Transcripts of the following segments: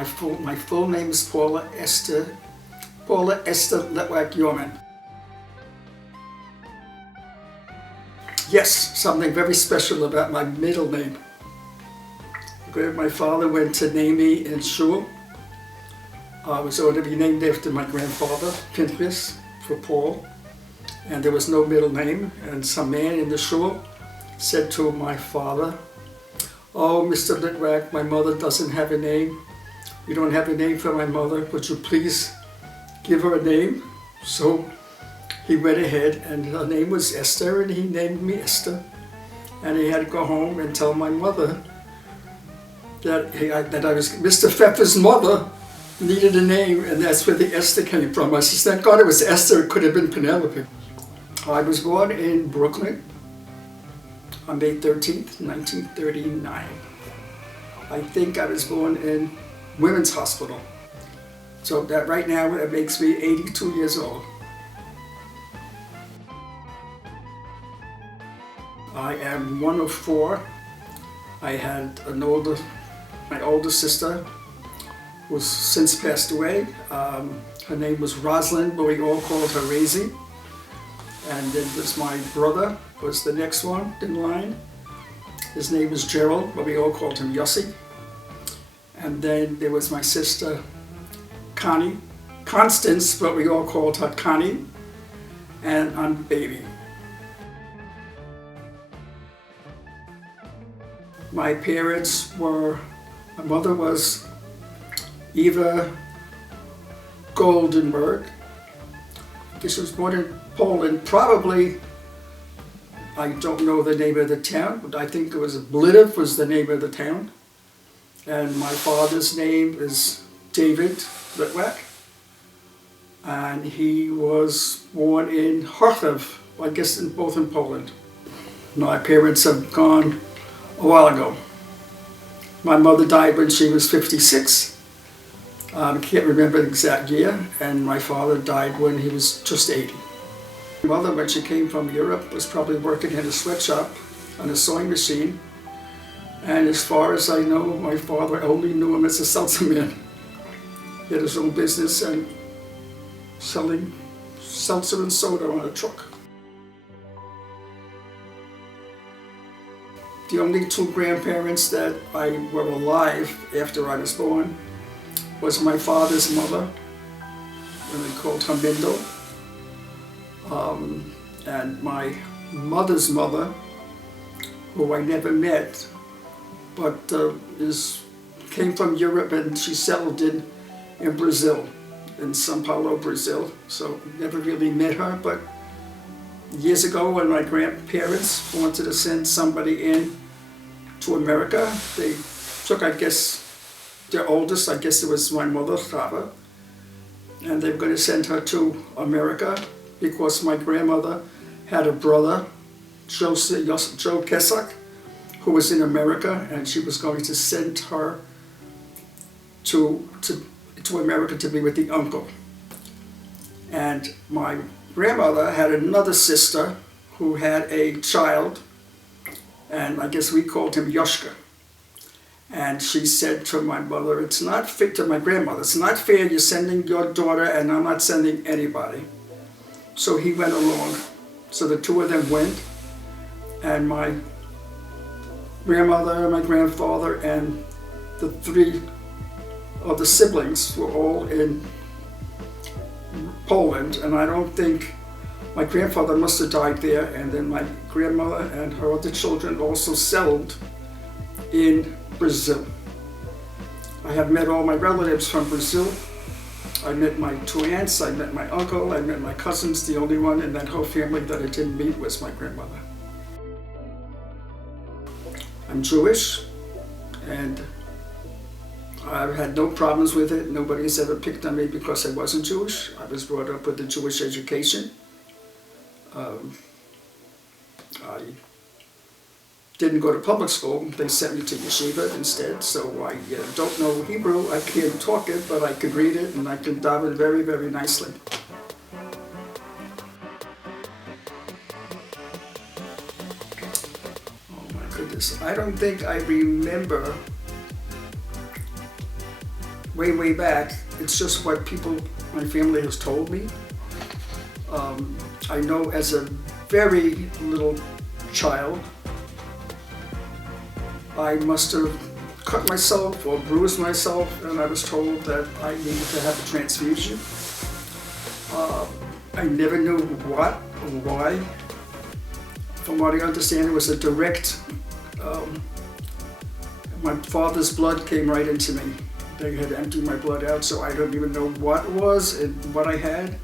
My full name is Paula Litwak Yourman. Yes, something very special about my middle name. My father went to name me in shul. I was going to be named after my grandfather, Pinchas, for Paul. And there was no middle name. And some man in the shul said to my father, "Oh, Mr. Litwak, my mother doesn't have a name. You don't have a name for my mother. Would you please give her a name?" So he went ahead, and her name was Esther, and he named me Esther. And he had to go home and tell my mother that I was Mr. Pfeffer's mother needed a name, and that's where the Esther came from. I said, thank God it was Esther. It could have been Penelope. I was born in Brooklyn on May 13th, 1939. I think I was born in Women's Hospital. So that right now, it makes me 82 years old. I am one of four. I had my older sister, who's since passed away. Her name was Rosalind, but we all called her Raisy. And then there's my brother, was the next one in line. His name was Gerald, but we all called him Yossi. And then there was my sister, Constance, but we all called her Connie. And I'm baby. My parents my mother was Eva Goldenberg. I guess she was born in Poland, probably, I don't know the name of the town, but I think it was Blitov was the name of the town. And my father's name is David Litwak, and he was born in Kharkiv, I guess both in Poland. My parents have gone a while ago. My mother died when she was 56. I can't remember the exact year, and my father died when he was just 80. My mother, when she came from Europe, was probably working in a sweatshop on a sewing machine. And as far as I know, my father only knew him as a seltzer man. He had his own business and selling seltzer and soda on a truck. The only two grandparents that were alive after I was born was my father's mother, and we called her Mindel, and my mother's mother, who I never met, but came from Europe, and she settled in Brazil, in São Paulo, Brazil. So never really met her, but years ago when my grandparents wanted to send somebody in to America, they took, I guess, their oldest, I guess it was my mother, Chava, and they were going to send her to America because my grandmother had a brother, Joe Kesak, who was in America, and she was going to send her to America to be with the uncle. And my grandmother had another sister who had a child, and I guess we called him Yoshka. And she said to my mother, it's not fair, to my grandmother, it's not fair you're sending your daughter and I'm not sending anybody. So he went along. So the two of them went, and my grandmother, my grandfather, and the three of the siblings were all in Poland. And I don't think, my grandfather must have died there, and then my grandmother and her other children also settled in Brazil. I have met all my relatives from Brazil. I met my two aunts, I met my uncle, I met my cousins. The only one in that whole family that I didn't meet was my grandmother. I'm Jewish, and I've had no problems with it. Nobody's ever picked on me because I wasn't Jewish. I was brought up with a Jewish education. I didn't go to public school. They sent me to yeshiva instead, so I don't know Hebrew. I can't talk it, but I could read it, and I can daven very, very nicely. Oh my goodness. I don't think I remember way back. It's just what people, my family has told me. I know as a very little child, I must have cut myself or bruised myself, and I was told that I needed to have a transfusion. I never knew what or why. From what I understand, it was a direct, my father's blood came right into me. They had emptied my blood out, so I don't even know what it was and what I had.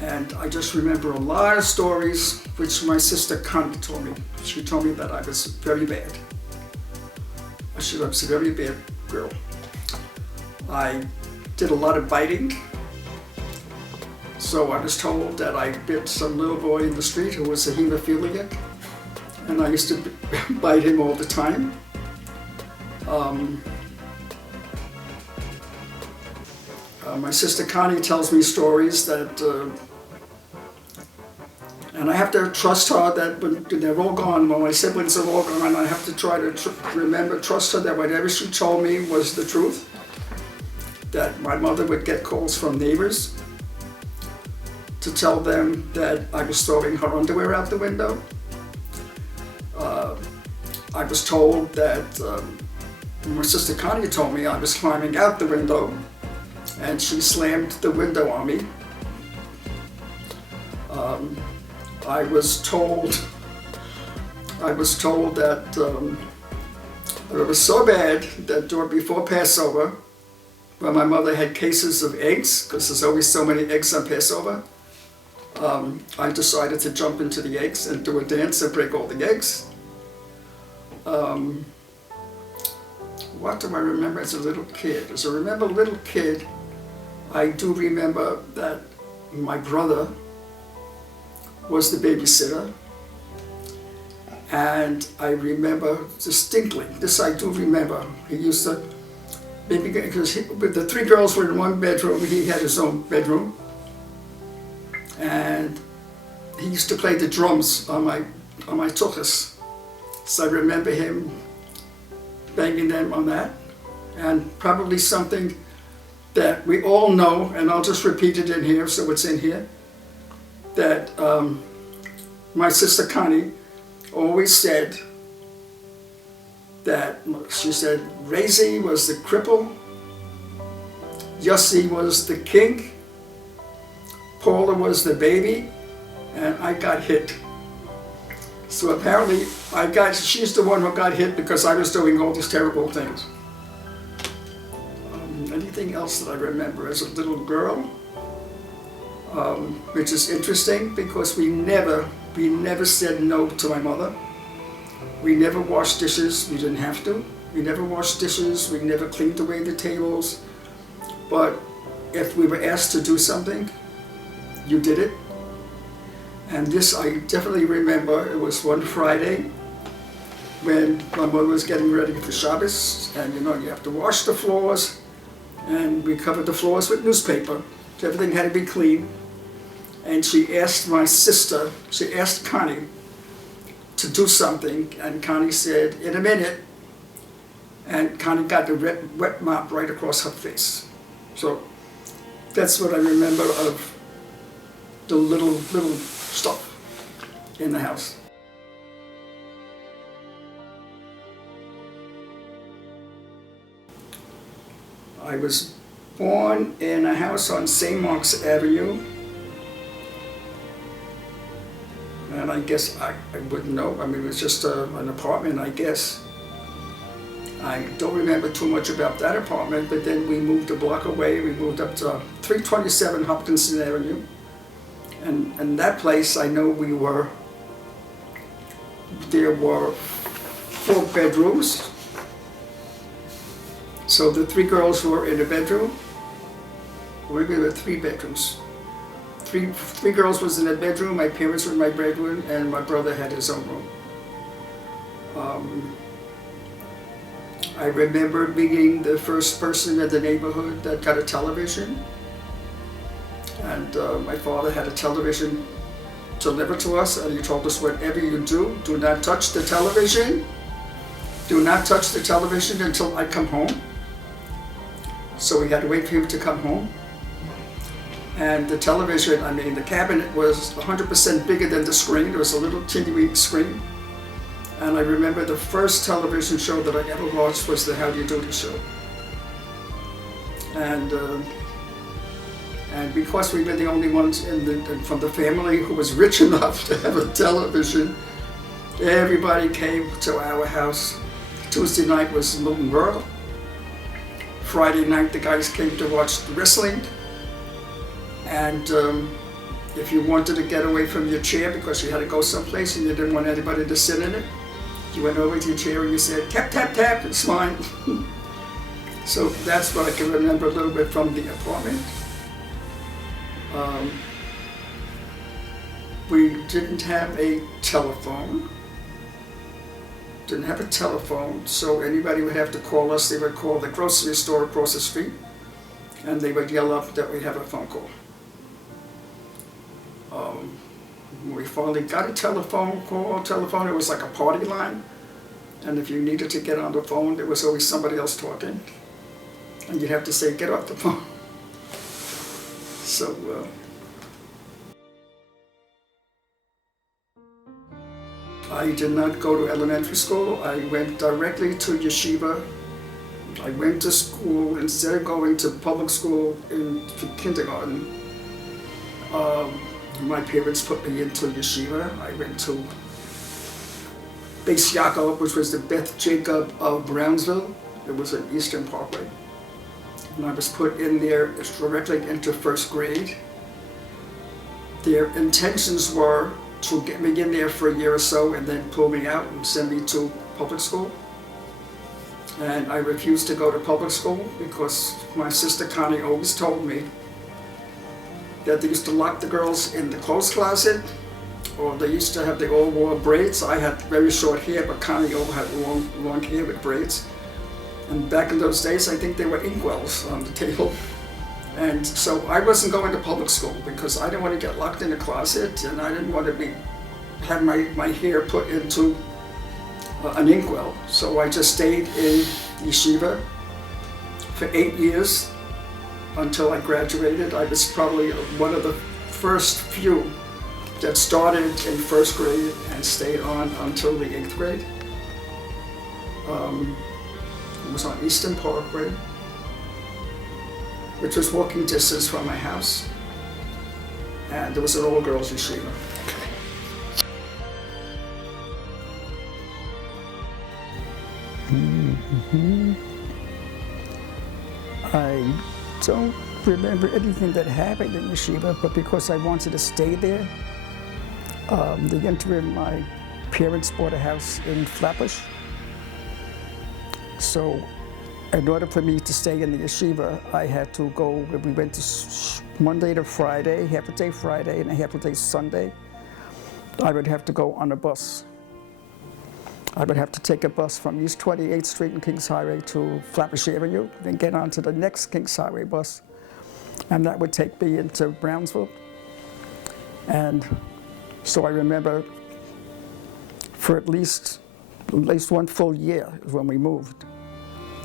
And I just remember a lot of stories which my sister Connie told me. She told me that I was very bad. I was a very bad girl. I did a lot of biting. So I was told that I bit some little boy in the street who was a hemophiliac, and I used to bite him all the time. My sister Connie tells me stories that, and I have to trust her that when they're all gone, when my siblings are all gone, I have to try to trust her that whatever she told me was the truth. That my mother would get calls from neighbors to tell them that I was throwing her underwear out the window. I was told that, my sister Connie told me I was climbing out the window and she slammed the window on me. I was told that it was so bad that before Passover, when my mother had cases of eggs, because there's always so many eggs on Passover, I decided to jump into the eggs and do a dance and break all the eggs. What do I remember as a little kid? As I remember a little kid, I do remember that my brother was the babysitter, and I remember distinctly, this I do remember, he used to, maybe because the three girls were in one bedroom, he had his own bedroom, and he used to play the drums on my tuchus. So I remember him banging them on that, and probably something that we all know, and I'll just repeat it in here so it's in here, that my sister Connie always said that, she said, Razy was the cripple, Yossi was the king, Paula was the baby, and I got hit. So apparently she's the one who got hit because I was doing all these terrible things. Anything else that I remember as a little girl, which is interesting because we never said no to my mother. We never washed dishes, we didn't have to. We never washed dishes, we never cleaned away the tables. But if we were asked to do something, you did it. And this I definitely remember. It was one Friday when my mother was getting ready for Shabbos, and you have to wash the floors, and we covered the floors with newspaper. So everything had to be clean. And she asked Connie to do something, and Connie said, in a minute, and Connie got the wet mop right across her face. So that's what I remember of the little stuff in the house. I was born in a house on St. Mark's Avenue, and I guess I wouldn't know. I mean, it was just an apartment, I guess. I don't remember too much about that apartment, but then we moved a block away. We moved up to 327 Hopkinson Avenue. And that place, I know there were 4 bedrooms. So the 3 girls were in a bedroom. We were 3 bedrooms. Three girls was in a bedroom, my parents were in my bedroom, and my brother had his own room. I remember being the first person in the neighborhood that got a television. And my father had a television delivered to us, and he told us, whatever you do not touch the television. do not touch the television until I come home. So we had to wait for him to come home. And the television, I mean, the cabinet was 100% bigger than the screen. There was a little teeny screen. And I remember the first television show that I ever watched was the How Do You Do show. And because we were the only ones from the family who was rich enough to have a television, everybody came to our house. Tuesday night was Little Merle. Friday night the guys came to watch the wrestling. And if you wanted to get away from your chair because you had to go someplace and you didn't want anybody to sit in it, you went over to your chair and you said, tap, tap, tap, it's mine. So that's what I can remember a little bit from the apartment. We didn't have a telephone. So anybody would have to call us. They would call the grocery store across the street, and they would yell up that we have a phone call. We finally got a telephone, it was like a party line, and if you needed to get on the phone, there was always somebody else talking, and you'd have to say, get off the phone. So, I did not go to elementary school. I went directly to yeshiva. I went to school, instead of going to public school in kindergarten, my parents put me into yeshiva. I went to Beis Yaakov, which was the Beth Jacob of Brownsville. It was in Eastern Parkway. And I was put in there directly into first grade. Their intentions were to get me in there for a year or so and then pull me out and send me to public school. And I refused to go to public school because my sister Connie always told me that they used to lock the girls in the clothes closet, or they used to have, they all wore braids. I had very short hair, but Connie all had long hair with braids. And back in those days, I think there were inkwells on the table. And so I wasn't going to public school because I didn't want to get locked in a closet, and I didn't want to have my hair put into an inkwell. So I just stayed in yeshiva for 8 years until I graduated. I was probably one of the first few that started in first grade and stayed on until the 8th grade. It was on Eastern Parkway, which was walking distance from my house. And there was an all-girls yeshiva. Mm-hmm. I don't remember anything that happened in yeshiva, but because I wanted to stay there, the interim, my parents bought a house in Flatbush. So in order for me to stay in the yeshiva, I had to go, we went to Monday to Friday, half a day Friday and a half a day Sunday. I would have to go on a bus. I would have to take a bus from East 28th Street and Kings Highway to Flatbush Avenue, then get onto the next Kings Highway bus. And that would take me into Brownsville. And so I remember for at least one full year when we moved,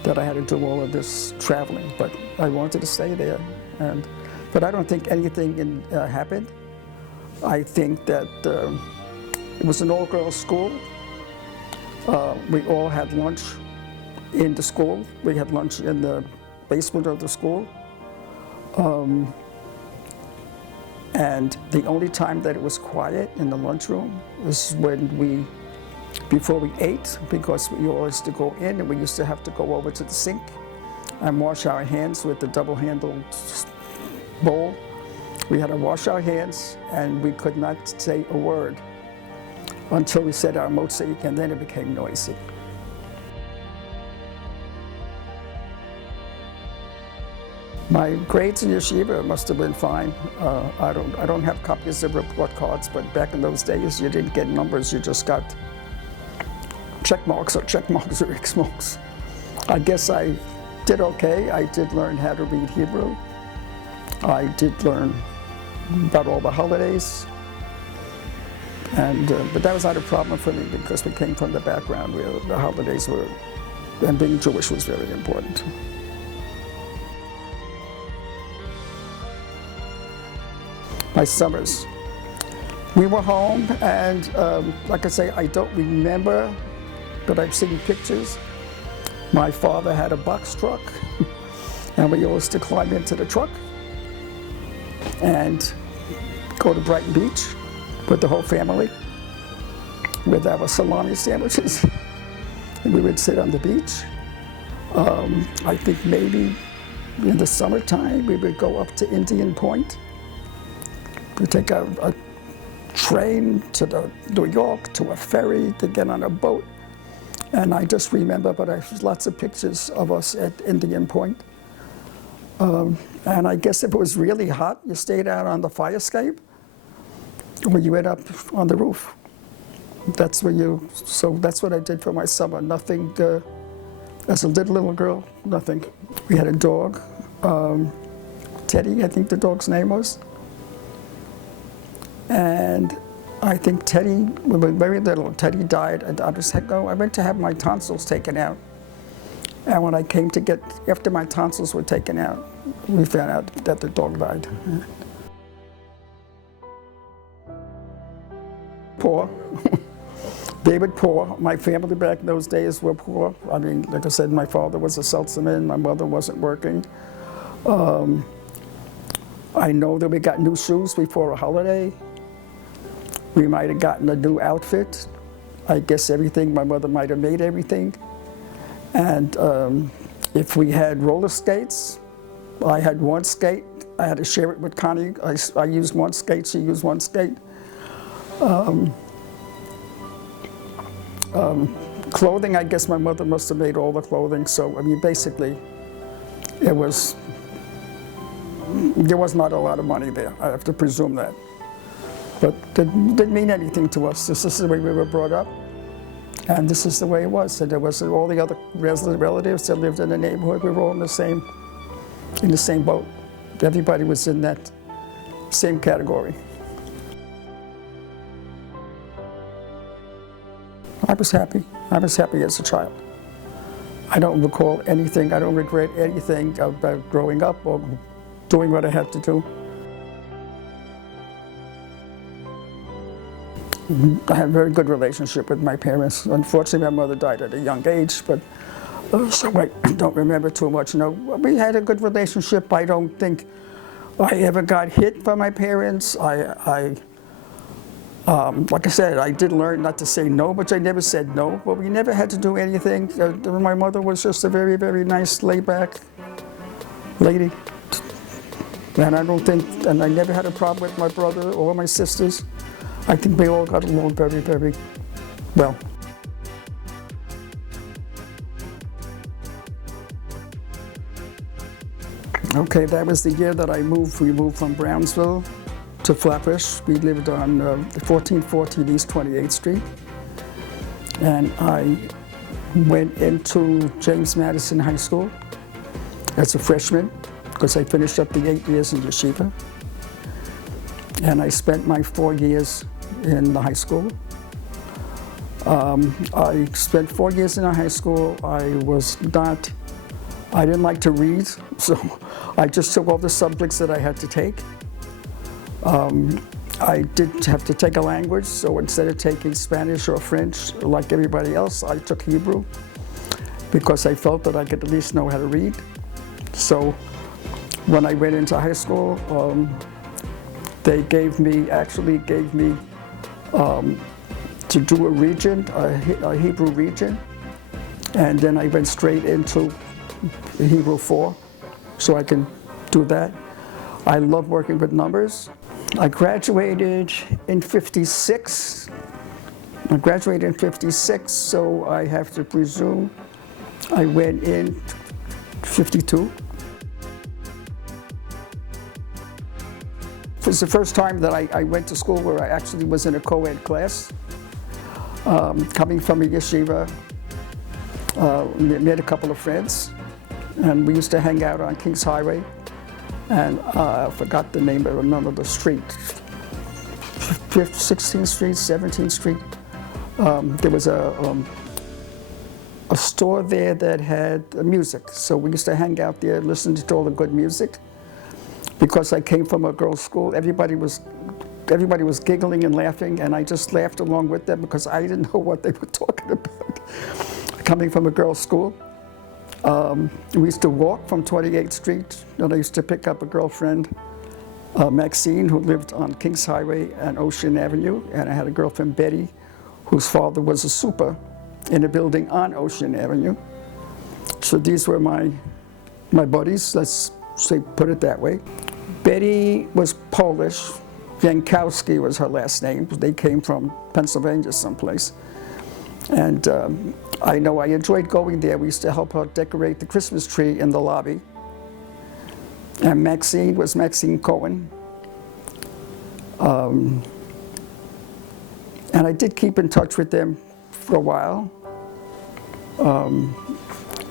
that I had to do all of this traveling, but I wanted to stay there. But I don't think anything happened. I think that it was an all-girls school. We all had lunch in the school. We had lunch in the basement of the school. And the only time that it was quiet in the lunchroom was when before we ate, because we always used to go in and we used to have to go over to the sink and wash our hands with the double-handled bowl. We had to wash our hands and we could not say a word until we said our motzi, and then it became noisy. My grades in yeshiva must have been fine. I don't have copies of report cards, but back in those days you didn't get numbers, you just got check marks or X marks. I guess I did okay. I did learn how to read Hebrew. I did learn about all the holidays. But that was not a problem for me because we came from the background where the holidays were, and being Jewish was very important. My summers. We were home, and like I say, I don't remember, but I've seen pictures. My father had a box truck, and we used to climb into the truck and go to Brighton Beach with the whole family with our salami sandwiches. And we would sit on the beach. I think maybe in the summertime we would go up to Indian Point. We'd take a train to New York, to a ferry, to get on a boat. And I just remember, but I have lots of pictures of us at Indian Point. And I guess if it was really hot, you stayed out on the fire escape, or you went up on the roof. That's what I did for my summer. Nothing, as a little girl, nothing. We had a dog, Teddy, I think the dog's name was. And I think Teddy, we were very little, Teddy died, and I went to have my tonsils taken out. And when I came to after my tonsils were taken out, we found out that the dog died. Poor. They were poor. My family back in those days were poor. I mean, like I said, my father was a salesman, my mother wasn't working. I know that we got new shoes before a holiday. We might have gotten a new outfit. I guess everything, my mother might have made everything. And if we had roller skates, I had one skate. I had to share it with Connie. I used one skate, she used one skate. Clothing, I guess my mother must have made all the clothing. So, I mean, basically, there was not a lot of money there. I have to presume that. But it didn't mean anything to us. This is the way we were brought up, and this is the way it was. And there was all the other relatives that lived in the neighborhood. We were all in the same boat. Everybody was in that same category. I was happy. I was happy as a child. I don't recall anything. I don't regret anything about growing up or doing what I had to do. I had a very good relationship with my parents. Unfortunately, my mother died at a young age, but so I don't remember too much. You know, we had a good relationship. I don't think I ever got hit by my parents. Like I said, I did learn not to say no, but I never said no. But we never had to do anything. My mother was just a very, very nice, laid-back lady. And I never had a problem with my brother or my sisters. I think we all got along very, very well. Okay, that was the year that I moved. We moved from Brownsville to Flatbush. We lived on 1414 East 28th Street. And I went into James Madison High School as a freshman because I finished up the 8 years in yeshiva. And I spent my 4 years in the high school. I spent 4 years in the high school. I didn't like to read, so I just took all the subjects that I had to take. I did have to take a language, so instead of taking Spanish or French like everybody else, I took Hebrew because I felt that I could at least know how to read. So when I went into high school, they actually gave me to do a region, a Hebrew region, and then I went straight into Hebrew 4, so I can do that. I love working with numbers. I graduated in '56. So I have to presume I went in '52. It was the first time that I went to school where I actually was in a co-ed class. Coming from a yeshiva, met a couple of friends, and we used to hang out on Kings Highway, and I forgot the name of the street. 5th, 16th Street, 17th Street. There was a store there that had music, so we used to hang out there, listening to all the good music. Because I came from a girls' school, everybody was giggling and laughing, and I just laughed along with them because I didn't know what they were talking about. Coming from a girls' school, we used to walk from 28th Street, and I used to pick up a girlfriend, Maxine, who lived on Kings Highway and Ocean Avenue, and I had a girlfriend, Betty, whose father was a super in a building on Ocean Avenue. So these were my buddies, let's say, put it that way. Betty was Polish. Jankowski was her last name. They came from Pennsylvania someplace. And I know I enjoyed going there. We used to help her decorate the Christmas tree in the lobby. And Maxine was Maxine Cohen. And I did keep in touch with them for a while.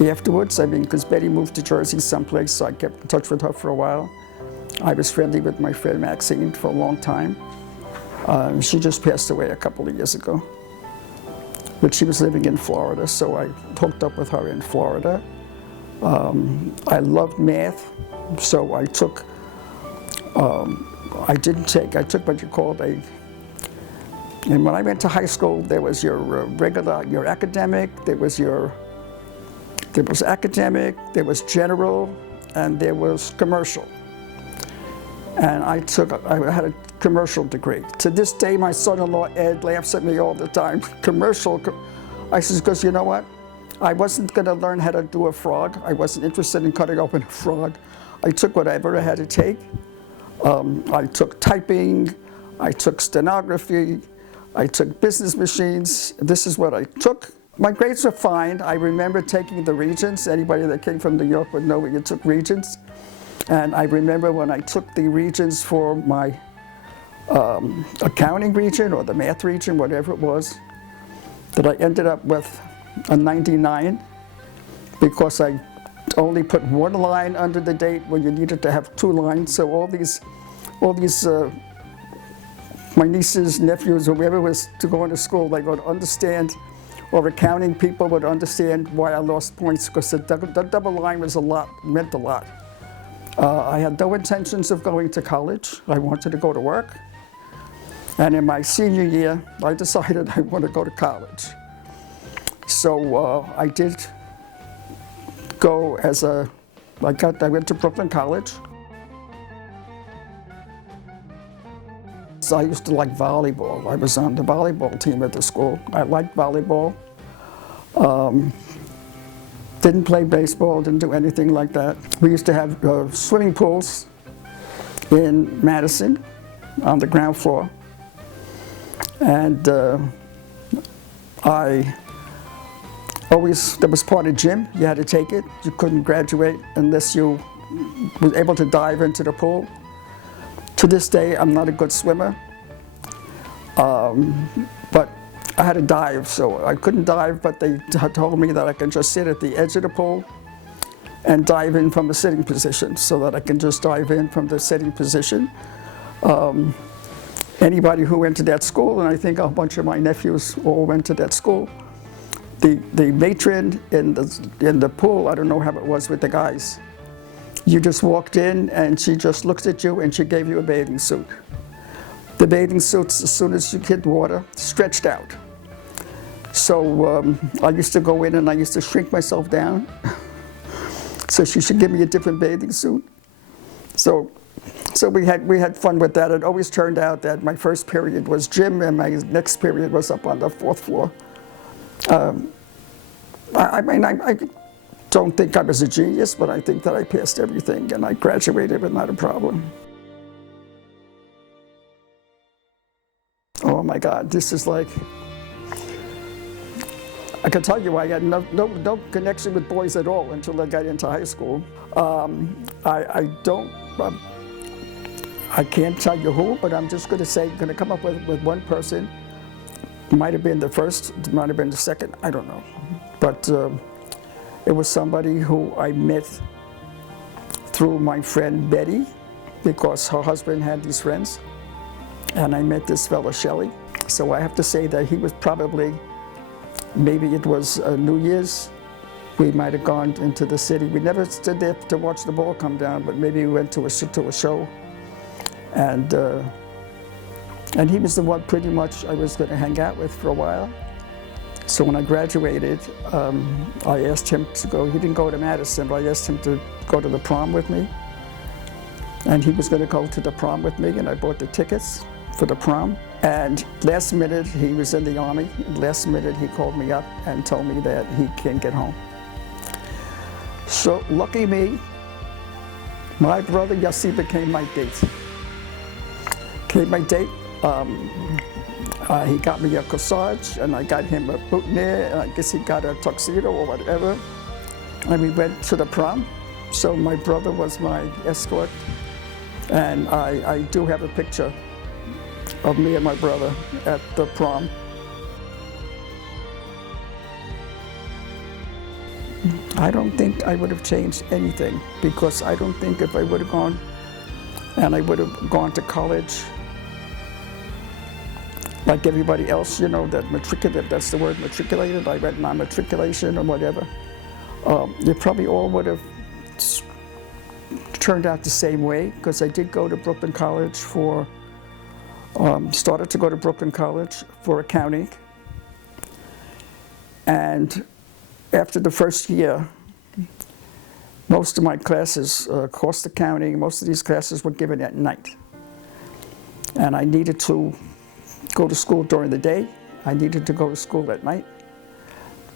Afterwards, I mean, because Betty moved to Jersey someplace, so I kept in touch with her for a while. I was friendly with my friend Maxine for a long time. She just passed away a couple of years ago. But she was living in Florida, so I hooked up with her in Florida. I loved math, so I took, I took what you called and when I went to high school, there was your academic, there was academic, there was general, and there was commercial. And I had a commercial degree. To this day, my son-in-law, Ed, laughs at me all the time. Commercial, I says, because you know what? I wasn't gonna learn how to do a frog. I wasn't interested in cutting open a frog. I took whatever I had to take. I took typing, I took stenography, I took business machines. This is what I took. My grades were fine. I remember taking the Regents. Anybody that came from New York would know you took Regents. And I remember when I took the Regents for my accounting region or the math region, whatever it was, that I ended up with a 99 because I only put one line under the date when you needed to have two lines. So all these my nieces, nephews, or whoever was to go into school, they would understand, or accounting people would understand why I lost points, because the double line was meant a lot. I had no intentions of going to college. I wanted to go to work. And in my senior year, I decided I want to go to college. So I did go I went to Brooklyn College. So I used to like volleyball. I was on the volleyball team at the school. I liked volleyball. Didn't play baseball, didn't do anything like that. We used to have swimming pools in Madison on the ground floor. And that was part of gym. You had to take it. You couldn't graduate unless you were able to dive into the pool. To this day, I'm not a good swimmer, but I had to dive, so I couldn't dive, but they told me that I can just sit at the edge of the pool and dive in from a sitting position, so that I can just dive in from the sitting position. Anybody who went to that school, and I think a bunch of my nephews all went to that school, the matron in the pool, I don't know how it was with the guys. You just walked in and she just looked at you and she gave you a bathing suit. The bathing suits, as soon as you hit water, stretched out. So I used to go in and I used to shrink myself down. So she should give me a different bathing suit. So we had fun with that. It always turned out that my first period was gym and my next period was up on the 4th floor. I don't think I was a genius, but I think that I passed everything and I graduated with not a problem. Oh my God, this is like, I can tell you I had no connection with boys at all until I got into high school. I can't tell you who, but I'm just going to come up with one person. Might have been the first, might have been the second, I don't know. But it was somebody who I met through my friend Betty, because her husband had these friends. and I met this fellow, Shelley. So I have to say that he was probably, maybe it was New Year's, we might have gone into the city. We never stood there to watch the ball come down, but maybe we went to a show. And he was the one pretty much I was going to hang out with for a while. So when I graduated, I asked him to go. He didn't go to Madison, but I asked him to go to the prom with me. And he was going to go to the prom with me, and I bought the tickets for the prom. And last minute, he was in the Army. Last minute, he called me up and told me that he can't get home. So lucky me, my brother Yossi became my date. He got me a corsage, and I got him a boutonniere, and I guess he got a tuxedo or whatever. And we went to the prom. So my brother was my escort, and I do have a picture of me and my brother at the prom. I don't think I would have changed anything, because I don't think if I would have gone and I would have gone to college like everybody else, you know, that matriculated, that's the word, matriculated. I went non-matriculation or whatever. They probably all would have turned out the same way, because I did go to Brooklyn College for, started to go to Brooklyn College for accounting. And after the first year, most of my classes, cost accounting, most of these classes were given at night. And I needed to go to school during the day. I needed to go to school at night,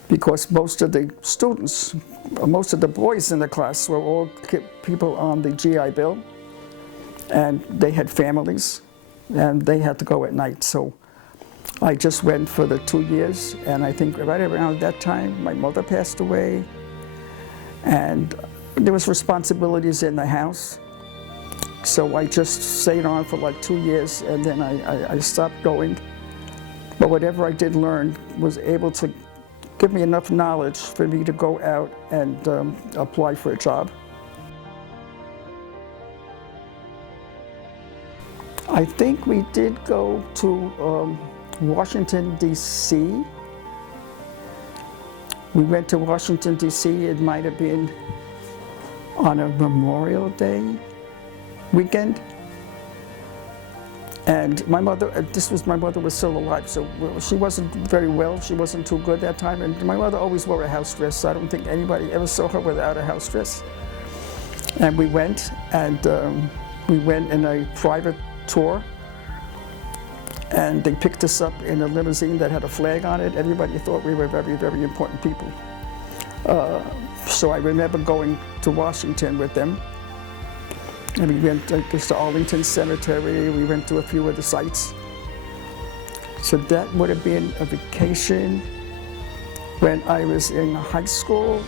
because most of the students, most of the boys in the class were all people on the GI Bill, and they had families, and they had to go at night. So I just went for the 2 years, and I think right around that time, my mother passed away, and there was responsibilities in the house. So I just stayed on for like 2 years, and then I stopped going. But whatever I did learn was able to give me enough knowledge for me to go out and apply for a job. I think we did go to Washington, D.C. We went to Washington, D.C. It might have been on a Memorial Day weekend. And my mother, my mother was still alive, so she wasn't very well. She wasn't too good that time. And my mother always wore a house dress, so I don't think anybody ever saw her without a house dress. And we went, and we went in a private tour. And they picked us up in a limousine that had a flag on it. Everybody thought we were very, very important people. So I remember going to Washington with them. And we went to Arlington Cemetery. We went to a few of the sites. So that would have been a vacation when I was in high school.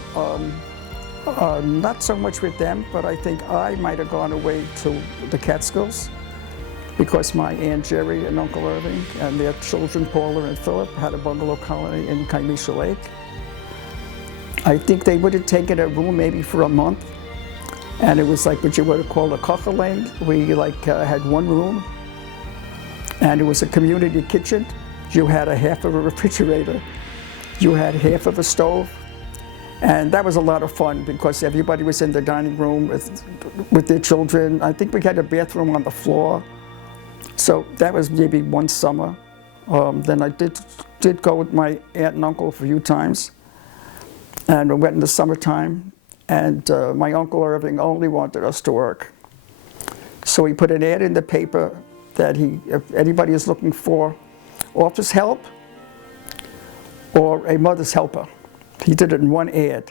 Not so much with them, but I think I might have gone away to the Catskills, because my Aunt Jerry and Uncle Irving and their children, Paula and Philip, had a bungalow colony in Kymesha Lake. I think they would have taken a room maybe for a month, and it was like what you would have called a kocheling. We had one room, and it was a community kitchen. You had a half of a refrigerator, you had half of a stove, and that was a lot of fun because everybody was in the dining room with their children. I think we had a bathroom on the floor. So that was maybe one summer. Then I did go with my aunt and uncle a few times, and we went in the summertime. And my Uncle Irving only wanted us to work. So he put an ad in the paper that if anybody is looking for office help or a mother's helper. He did it in one ad.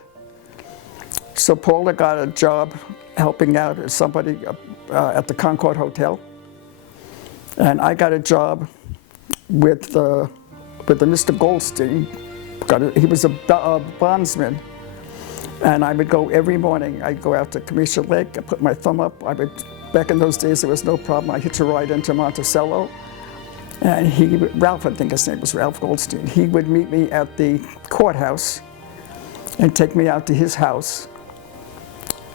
So Paula got a job helping out as somebody at the Concord Hotel. And I got a job with the Mr. Goldstein. He was a bondsman. And I would go every morning. I'd go out to Kymesha Lake, I'd put my thumb up. Back in those days, there was no problem. I'd hitch a ride into Monticello. And Ralph, I think his name was Ralph Goldstein, he would meet me at the courthouse and take me out to his house.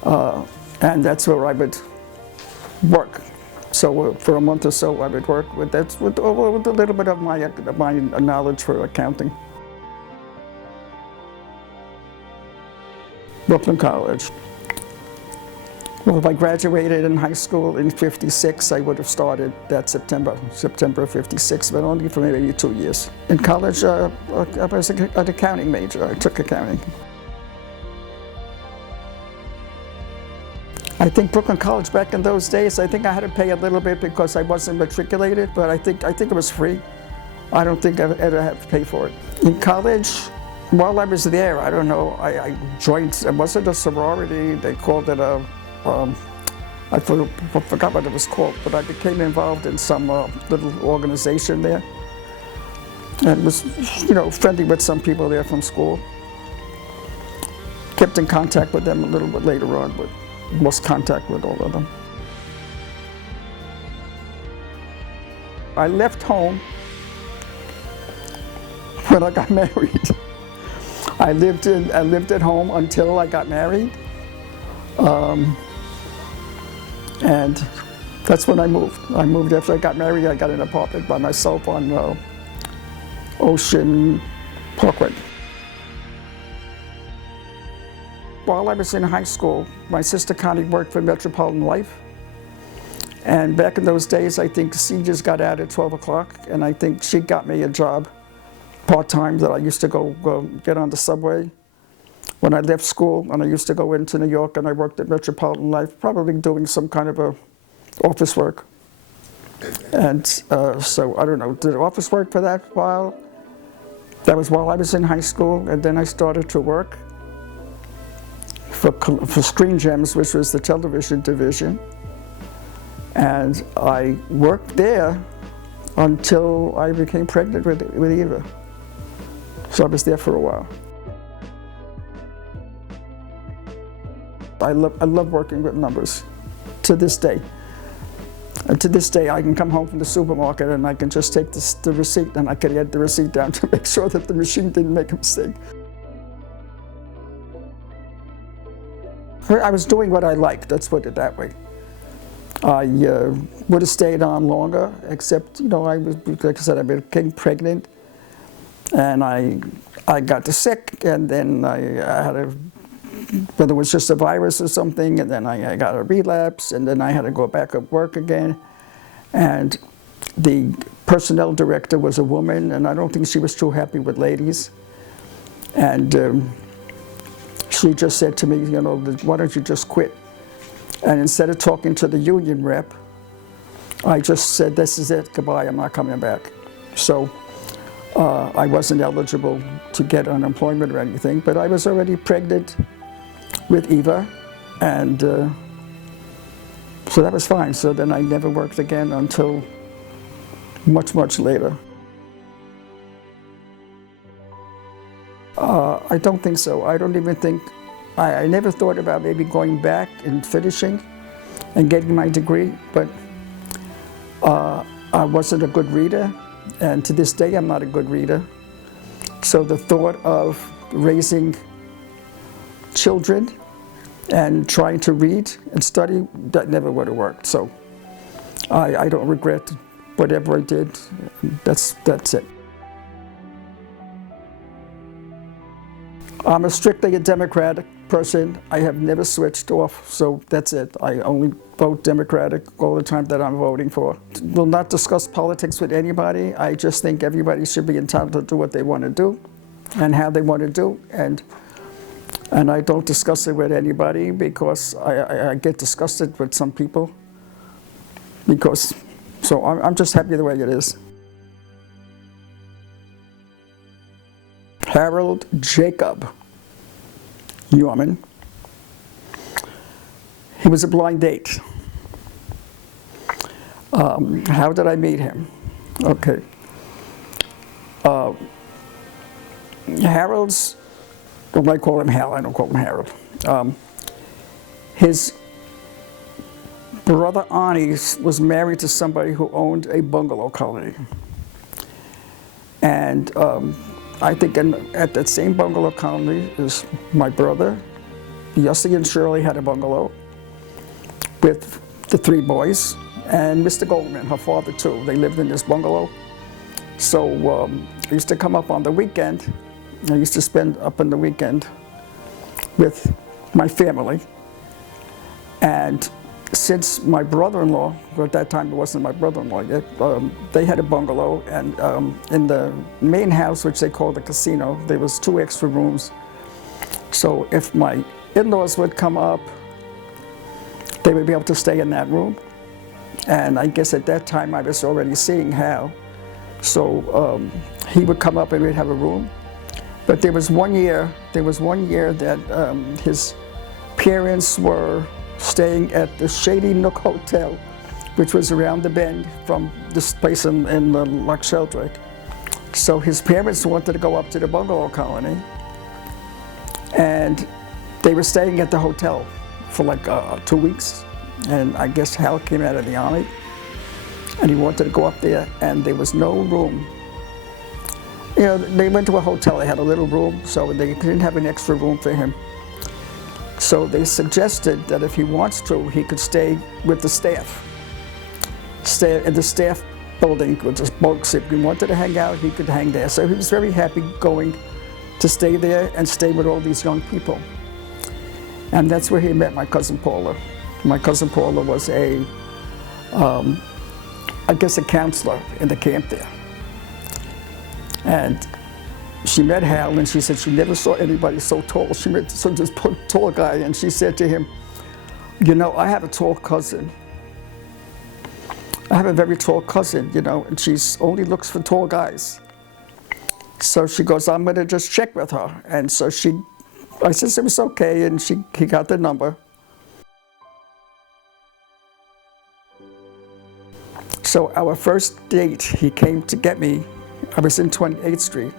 And that's where I would work. So for a month or so, I would work with that, with a little bit of my knowledge for accounting. Brooklyn College. Well, if I graduated in high school in '56, I would have started that September of '56, but only for maybe 2 years. In college, I was an accounting major. I took accounting. I think Brooklyn College back in those days, I think I had to pay a little bit because I wasn't matriculated, but I think it was free. I don't think I ever had to pay for it. In college, while I was there, I don't know, I joined, it wasn't a sorority, they called it a, I forgot what it was called, but I became involved in some little organization there. And was, friendly with some people there from school. Kept in contact with them a little bit later on, but lost contact with all of them. I left home when I got married. I lived at home until I got married. And that's when I moved. I moved after I got married. I got an apartment by myself on Ocean Parkway. While I was in high school, my sister Connie worked for Metropolitan Life. And back in those days, I think seniors got out at 12 o'clock, and I think she got me a job part-time that I used to go get on the subway when I left school, and I used to go into New York, and I worked at Metropolitan Life, probably doing some kind of a office work. And so, I don't know, did office work for that while. That was while I was in high school, and then I started to work for Screen Gems, which was the television division. And I worked there until I became pregnant with Eva. So I was there for a while. I love working with numbers to this day. And to this day, I can come home from the supermarket and I can just take the receipt and I can get the receipt down to make sure that the machine didn't make a mistake. I was doing what I liked, let's put it that way. I would have stayed on longer, except, I was, like I said, I became pregnant, and I got sick, and then I had whether it was just a virus or something, and then I got a relapse, and then I had to go back at work again. And the personnel director was a woman, and I don't think she was too happy with ladies. And she just said to me, why don't you just quit? And instead of talking to the union rep, I just said, this is it, goodbye, I'm not coming back. So I wasn't eligible to get unemployment or anything, but I was already pregnant with Eva, and so that was fine. So then I never worked again until much, much later. I don't think so. I don't even think, I never thought about maybe going back and finishing and getting my degree, but I wasn't a good reader, and to this day I'm not a good reader. So the thought of raising children and trying to read and study, that never would have worked. So I don't regret whatever I did. That's it. I'm strictly a Democratic person. I have never switched off, so that's it. I only vote Democratic all the time that I'm voting for. Will not discuss politics with anybody. I just think everybody should be entitled to do what they want to do and how they want to do. And I don't discuss it with anybody because I get disgusted with some people. So I'm just happy the way it is. Harold Jacob Yourman. He was a blind date. How did I meet him? Okay. Harold's, well, I call him Hal, I don't call him Harold. His brother Arnie was married to somebody who owned a bungalow colony. And I think at that same bungalow colony is my brother. Yossi and Shirley had a bungalow with the 3 boys, and Mr. Goldman, her father too. They lived in this bungalow. So I used to come up on the weekend. I used to spend up on the weekend with my family. And since my brother-in-law, well, at that time it wasn't my brother-in-law yet, they had a bungalow, and in the main house, which they called the casino, there was 2 extra rooms. So if my in-laws would come up, they would be able to stay in that room. And I guess at that time I was already seeing Hal. So he would come up and we'd have a room. But there was one year that his parents were staying at the Shady Nook Hotel, which was around the bend from this place in Loch Sheldrake. So his parents wanted to go up to the bungalow colony, and they were staying at the hotel for like 2 weeks. And I guess Hal came out of the army, and he wanted to go up there, and there was no room. You know, they went to a hotel, they had a little room, so they didn't have an extra room for him. So they suggested that if he wants to, he could stay with the staff. Stay in the staff building with his bunks. If he wanted to hang out, he could hang there. So he was very happy going to stay there and stay with all these young people. And that's where he met my cousin Paula. My cousin Paula was I guess a counselor in the camp there. And she met Hal, and she said she never saw anybody so tall. She met this tall guy, and she said to him, you know, I have a tall cousin. I have a very tall cousin, you know, and she only looks for tall guys. So she goes, I'm going to just check with her. And so I said it was okay, and he got the number. So our first date, he came to get me. I was in 28th Street.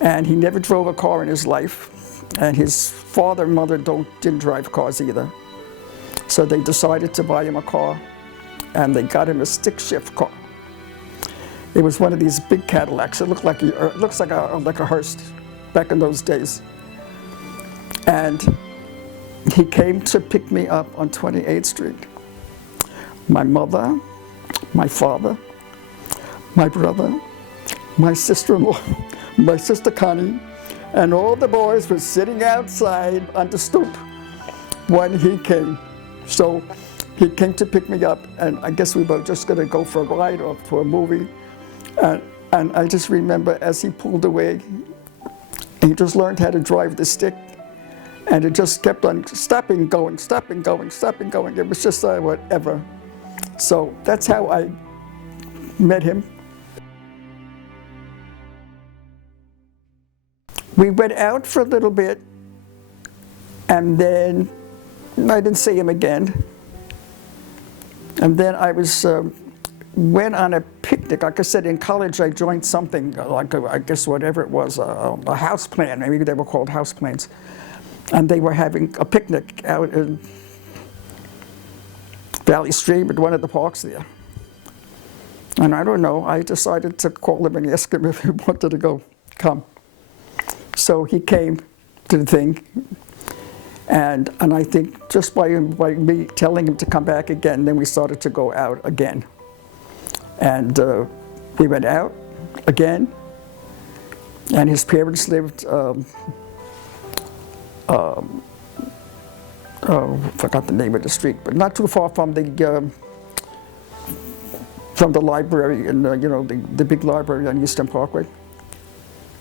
And he never drove a car in his life. And his father and mother didn't drive cars either. So they decided to buy him a car, and they got him a stick shift car. It was one of these big Cadillacs. It looks like a hearse back in those days. And he came to pick me up on 28th Street. My mother, my father, my brother, my sister-in-law, my sister Connie, and all the boys were sitting outside on the stoop when he came. So he came to pick me up, and I guess we were just going to go for a ride or for a movie. And I just remember as he pulled away, he just learned how to drive the stick, and it just kept on stopping, going, stopping, going, stopping, going. It was just whatever. So that's how I met him. We went out for a little bit, and then I didn't see him again. And then I went on a picnic. Like I said, in college I joined something, like I guess whatever it was, a house plan. Maybe they were called house plans. And they were having a picnic out in Valley Stream at one of the parks there. And I don't know, I decided to call him and ask him if he wanted to come. So he came to the thing, and I think just by me telling him to come back again, then we started to go out again. And we went out again, and his parents lived, forgot the name of the street, but not too far from the library, and the big library on Eastern Parkway.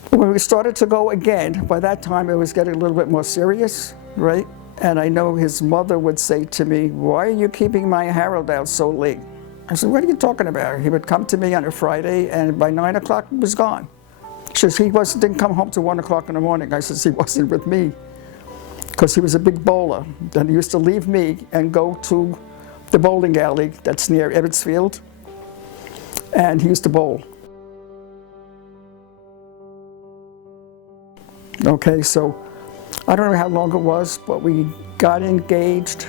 When we started to go again, by that time it was getting a little bit more serious, right? And I know his mother would say to me, "Why are you keeping my Harold out so late?" I said, "What are you talking about?" He would come to me on a Friday, and by 9 o'clock he was gone. She says, didn't come home till 1 o'clock in the morning. I said, he wasn't with me, because he was a big bowler. Then he used to leave me and go to the bowling alley that's near Ebbets Field, and he used to bowl. Okay, so I don't know how long it was, but we got engaged.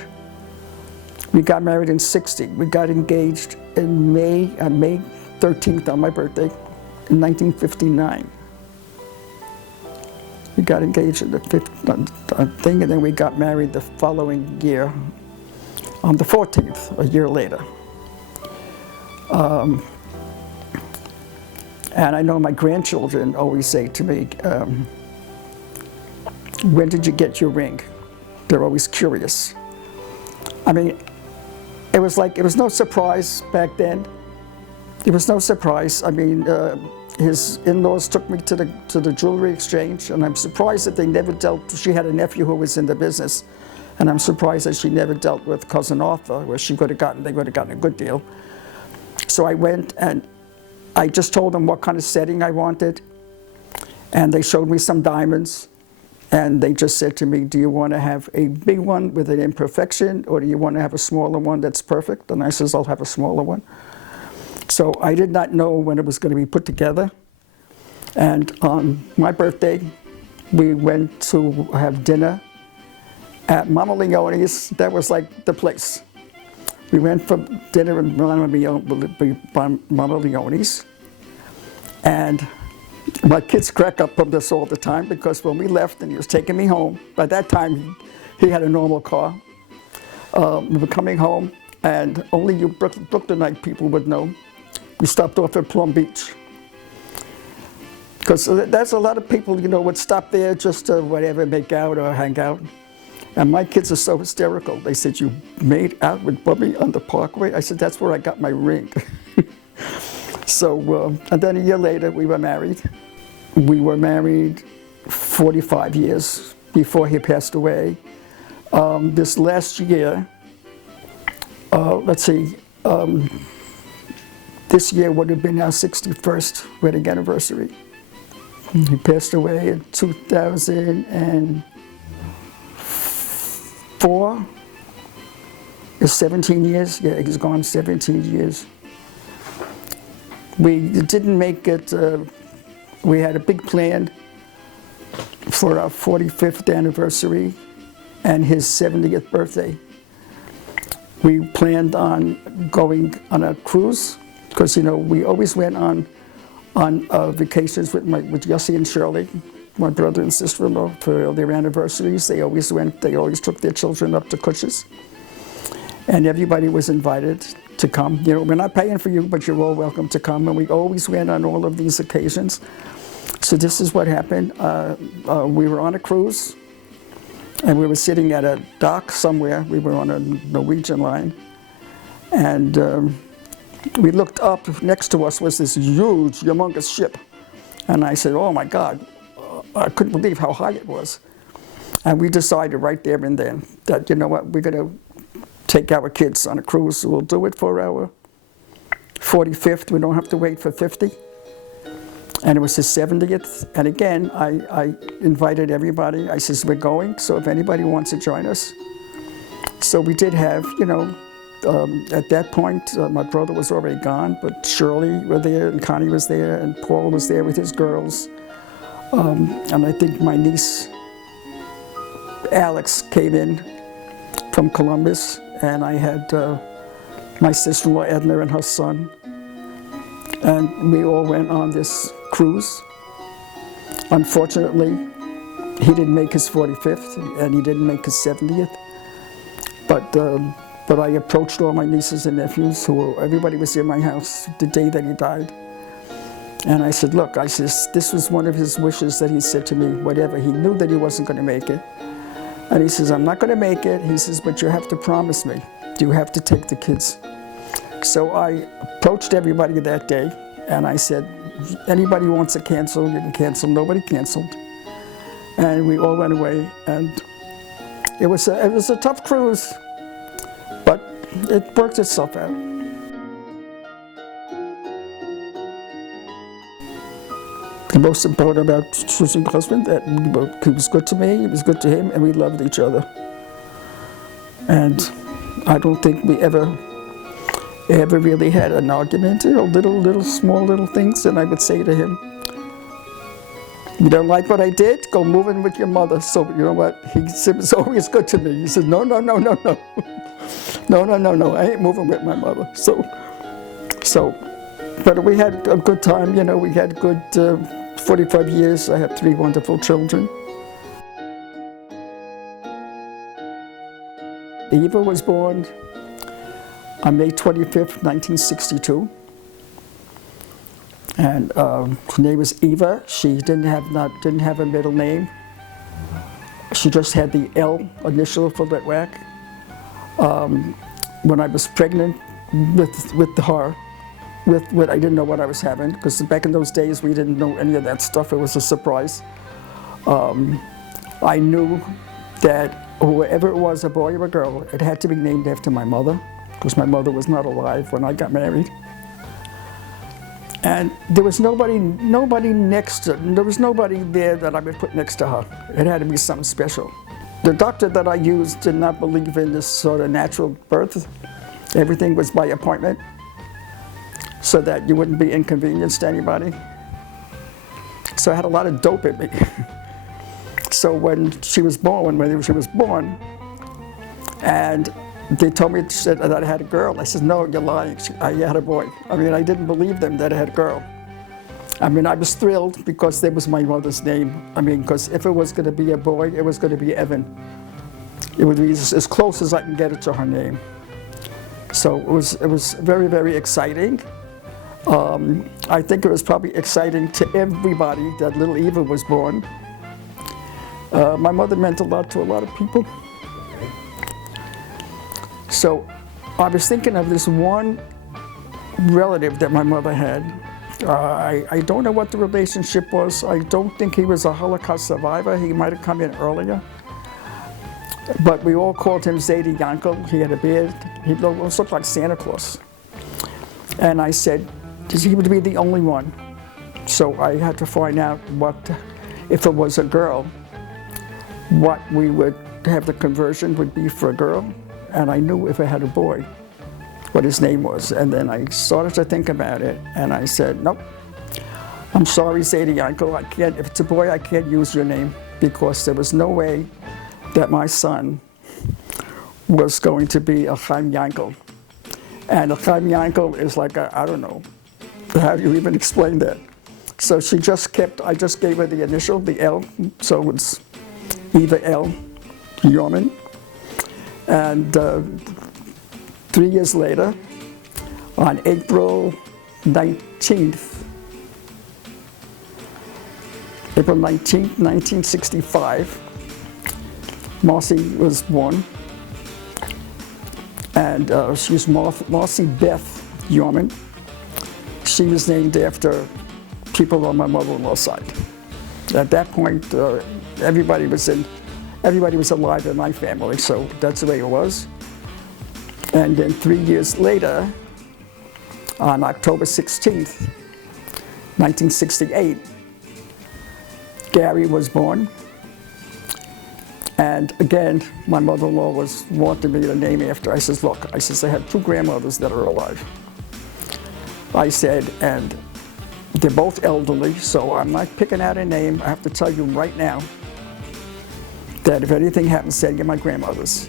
We got married in '60. We got engaged in May 13th on my birthday in 1959. We got engaged in the fifth thing, and then we got married the following year on the 14th, a year later. And I know my grandchildren always say to me, when did you get your ring? They're always curious. I mean, it was no surprise back then. It was no surprise. I mean, his in-laws took me to the jewelry exchange, and I'm surprised that they never dealt. She had a nephew who was in the business, and I'm surprised that she never dealt with Cousin Arthur, where they would have gotten a good deal. So I went and I just told them what kind of setting I wanted, and they showed me some diamonds, and they just said to me, do you want to have a big one with an imperfection, or do you want to have a smaller one that's perfect? And I says, I'll have a smaller one. So I did not know when it was going to be put together. And on my birthday, we went to have dinner at Mama Leone's. That was like the place. We went for dinner at Mama Leone's. And my kids crack up from this all the time, because when we left and he was taking me home, by that time he had a normal car. We were coming home, and only you Brooklynite people would know. We stopped off at Plum Beach. Because there's a lot of people, would stop there just to whatever, make out or hang out. And my kids are so hysterical. They said, you made out with Bubby on the Parkway? I said, that's where I got my ring. So, and then a year later, we were married. We were married 45 years before he passed away. This last year, this year would have been our 61st wedding anniversary. He passed away in 2004. It's 17 years. Yeah, he's gone 17 years. We didn't make it. We had a big plan for our 45th anniversary and his 70th birthday. We planned on going on a cruise, because we always went on vacations with Yossi and Shirley, my brother and sister-in-law, for their anniversaries. They always took their children up to Kutch's, and everybody was invited to come. We're not paying for you, but you're all welcome to come. And we always went on all of these occasions. So this is what happened. We were on a cruise, and we were sitting at a dock somewhere. We were on a Norwegian line, and we looked up. Next to us was this huge, humongous ship. And I said, oh my God, I couldn't believe how high it was. And we decided right there and then that, we're going to take our kids on a cruise. We'll do it for our 45th. We don't have to wait for 50. And it was his 70th. And again, I invited everybody. I says, we're going, so if anybody wants to join us. So we did have, at that point, my brother was already gone, but Shirley was there, and Connie was there, and Paul was there with his girls. And I think my niece, Alex, came in from Columbus, and I had my sister-in-law, Edna, and her son. And we all went on this cruise. Unfortunately, he didn't make his 45th, and he didn't make his 70th. But I approached all my nieces and nephews, everybody was in my house the day that he died. And I said, look, this was one of his wishes that he said to me, whatever. He knew that he wasn't going to make it. And he says, I'm not going to make it. He says, but you have to promise me. You have to take the kids. So I approached everybody that day, and I said, anybody who wants to cancel, you can cancel. Nobody canceled. And we all went away. And it was a tough cruise, but it worked itself out. The most important about choosing a husband, that he was good to me, he was good to him, and we loved each other. And I don't think we ever really had an argument, small little things, and I would say to him, you don't like what I did? Go move in with your mother. So you know what? He was always good to me. He said, no. No, I ain't moving with my mother. But we had a good time, we had good 45 years. I have 3 wonderful children. Eva was born on May 25th, 1962. And her name was Eva. She didn't have a middle name. She just had the L initial for Litwak. When I was pregnant with her, I didn't know what I was having, because back in those days we didn't know any of that stuff. It was a surprise. I knew that whoever it was, a boy or a girl, it had to be named after my mother, because my mother was not alive when I got married. And there was nobody there that I would put next to her. It had to be something special. The doctor that I used did not believe in this sort of natural birth. Everything was by appointment, so that you wouldn't be inconvenienced to anybody. So I had a lot of dope in me. So when she was born, and they told me that I had a girl, I said, no, you're lying. I had a boy. I mean, I didn't believe them that I had a girl. I mean, I was thrilled because that was my mother's name. I mean, because if it was going to be a boy, it was going to be Evan. It would be as close as I can get it to her name. So it was very, very exciting. I think it was probably exciting to everybody that little Eva was born. My mother meant a lot to a lot of people. So I was thinking of this one relative that my mother had. I don't know what the relationship was. I don't think he was a Holocaust survivor. He might have come in earlier. But we all called him Zadie Yankel. He had a beard. He almost looked like Santa Claus. And I said, he would be the only one. So I had to find out if it was a girl, what we would have the conversion would be for a girl. And I knew if I had a boy, what his name was. And then I started to think about it, and I said, nope, I'm sorry, Zadie Yankel, I can't, if it's a boy, I can't use your name, because there was no way that my son was going to be a Chaim Yankel. And a Chaim Yankel is like I don't know, how do you even explain that? So I just gave her the initial, the L, so it's Eva L. Yourman. And 3 years later, on April 19th, 1965, Marcy was born. And she's Marcy Beth Yourman. She was named after people on my mother-in-law's side. At that point, everybody was alive in my family, so that's the way it was. And then 3 years later, on October 16th, 1968, Gary was born. And again, my mother-in-law wanted me to name after. I says, look, I have two grandmothers that are alive. I said, and they're both elderly, so I'm not picking out a name. I have to tell you right now that if anything happens to any of my grandmothers,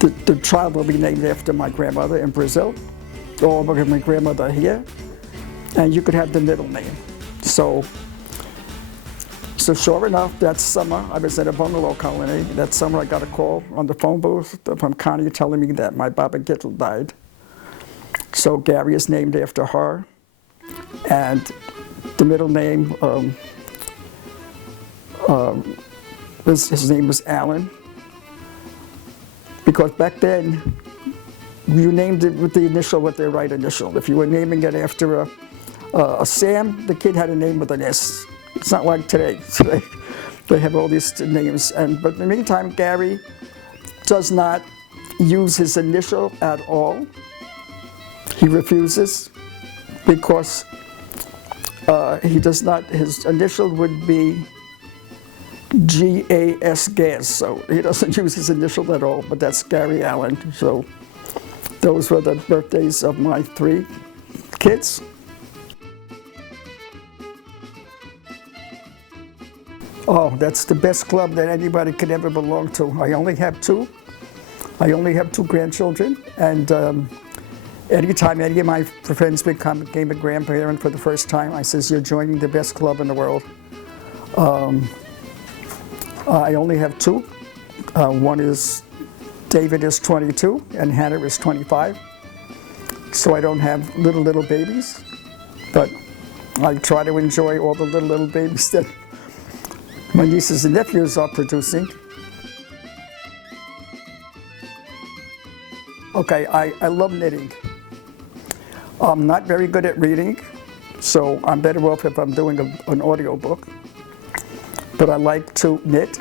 the child will be named after my grandmother in Brazil, or my grandmother here, and you could have the middle name. So sure enough, that summer, I was at a bungalow colony. That summer I got a call on the phone booth from Connie telling me that my Baba Gittel died. So Gary is named after her, and the middle name, his name was Alan, because back then you named it with the initial, with their right initial. If you were naming it after a Sam, the kid had a name with an S. It's not like today. So they have all these names. But in the meantime, Gary does not use his initial at all. He refuses, because he does not, his initial would be G-A-S, gas, so he doesn't use his initial at all, but that's Gary Allen. So those were the birthdays of my three kids. Oh, that's the best club that anybody could ever belong to. I only have two. I only have two grandchildren, and anytime any of my friends became a grandparent for the first time, I says, you're joining the best club in the world. I only have two, One is, David is 22 and Hannah is 25. So I don't have little babies, but I try to enjoy all the little babies that my nieces and nephews are producing. Okay, I love knitting. I'm not very good at reading, so I'm better off if I'm doing an audio book. But I like to knit,